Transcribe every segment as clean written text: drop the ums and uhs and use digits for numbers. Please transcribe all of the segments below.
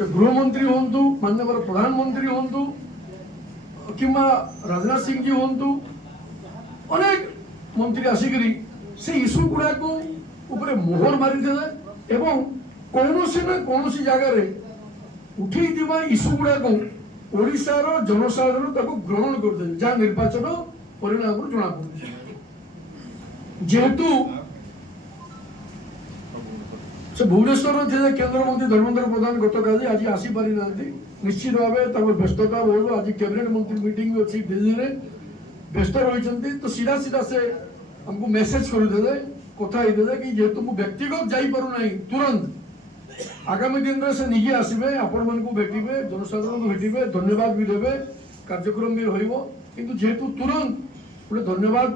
गृहमंत्री हूँ माननीय प्रधानमंत्री हूँ कि राजनाथ सिंह जी हूँ अनेक मंत्री आसिक से इश्यू गुड़ा को ऊपर मोहर मारी एवं कौनसी ना कौनसी जगार उठे इश्यू गुड़ा को ओडिशार जनसाधारण ग्रहण करते जहाँ निर्वाचन परिणाम जना पड़े जेहेतु से भुवनेश्वर थे केंद्र मंत्री धर्मेंद्र प्रधान गतकाली आज आसीपारी ना निश्चित भाव व्यस्तता बहुत आज कैबिनेट मंत्री मीटिंग भी अच्छी दिल्ली में व्यस्त रही तो सीधा सीधा से हमको मेसेज करते कथा कि जेहेतु मुझे व्यक्तिगत जापना तुरंत आगामी दिन में से निजे आसवे आपण मान भेटे जनसाधारण को भेटे धन्यवाद भी देवे कार्यक्रम भी रही जेहेतु तुरंत गोटे धन्यवाद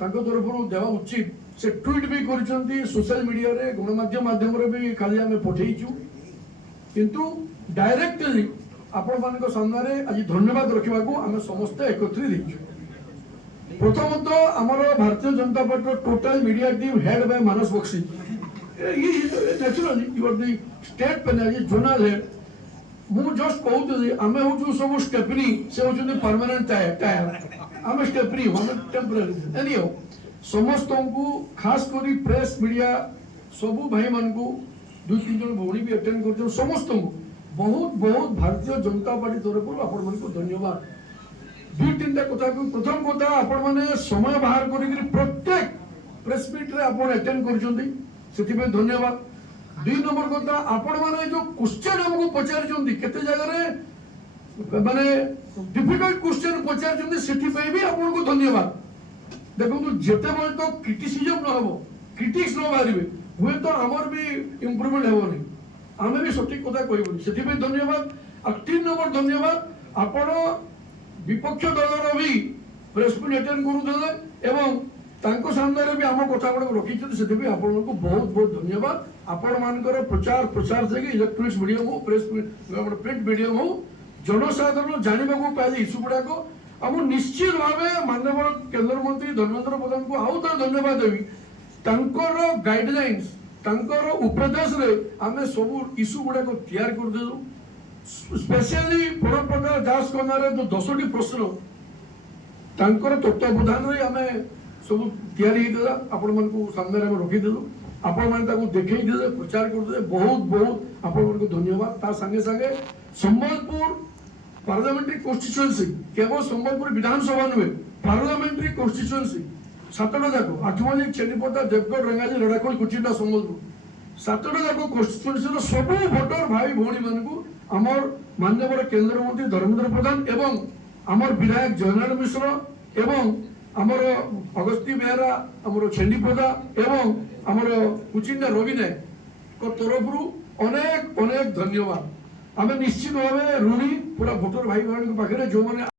तरफ देवा उचित से ट्वीट भी कर सोशल मीडिया रे गणमाध्यम माध्यम भी खाली आम पठेचु किंतु डायरेक्टली आपण मान सामने आज धन्यवाद रखा आम समस्ते एकत्रित प्रथमतः आमर Bharatiya Janata Party total media team head by Manas Bakshi naturally you are the state panel zonal head मु जस्ट कहूली आम हूँ सब स्टेपनी से होती परमानेंट टायर आम स्टेपनी आम टेम्पररी एनी हो समस्त को खास करी प्रेस मीडिया सबू भाई मान को दुई तीन जन भौणी भी अटेंड कर समस्त को बहुत बहुत भारतीय जनता पार्टी तरफ आपण मान को धन्यवाद दुई तीन कथा प्रथम कथा आपण मैंने समय बाहर कर प्रत्येक प्रेस मीट रे आपण अटेंड कर धन्यवाद दुई नंबर कथा आपण मैंने जो क्वेश्चन हमको पचार केते जगह माने डिफिकल्ट क्वेश्चन पचार भी आपण को धन्यवाद देखो जिते बड़े तो क्रिटिसिजम न हम क्रिटिक्स न बाहर हुए तो आमर भी इम्प्रूवमेंट हेनी आम भी सठिक कथा कहबनी से धन्यवाद आ 3 नंबर धन्यवाद आपण विपक्ष दलर भी प्रेस मीट अटेंड करूले एवं तांको सामने भी आम कथा गुड़ा रखी से बहुत बहुत धन्यवाद आपण मानकर प्रचार प्रसार से इलेक्ट्रोनिक्स मीडियम हो प्रेस प्रिंट मीडियम हो जनसाधारण जानवा पाए इश्यू गुड़ाक आम निश्चित भाव माननीय केंद्र मंत्री धर्मेंद्र प्रधान को आउ तो धन्यवाद देवी गाइडलाइंस उपदेश रे आमे सब इश्यू गुड़ा को तैयार कर स्पेशली बड़ प्रकार जांच करना जो 10टी प्रश्न तत्वावधान रे आमे सब तैयारी आपण मान को सामने आमे रखीदेलु आपण मान ताको देखै दिले प्रचार करदे बहुत बहुत आपण मान को धन्यवाद ता संगे संगे संबलपुर पार्लियामेंट्री कॉन्स्टिट्यूएंसी केवल संबलपुर विधानसभा नुहे पार्लियामेंट्री कॉन्स्टिट्यूएंसी 7टा जाक 8 चेनीपदा देवगढ़ रेंगाली लड़ाखोल कुचिंडा संबलपुर 7टा जाक कॉन्स्टिट्यूएंसी सब भोटर भाई भौणी मान को आमर माननीय केंद्र मंत्री धर्मेंद्र प्रधान एवं आमर विधायक जयनारायण मिश्र एवं आमर अगस्ती बेहरा आमर छेनीपदा एवं आमर कुचिंडा रवि नायक तरफ अनेक अनेक धन्यवाद आम निश्चित भाव ऋणी पूरा भोटर भाई भाई पाखे जो मैंने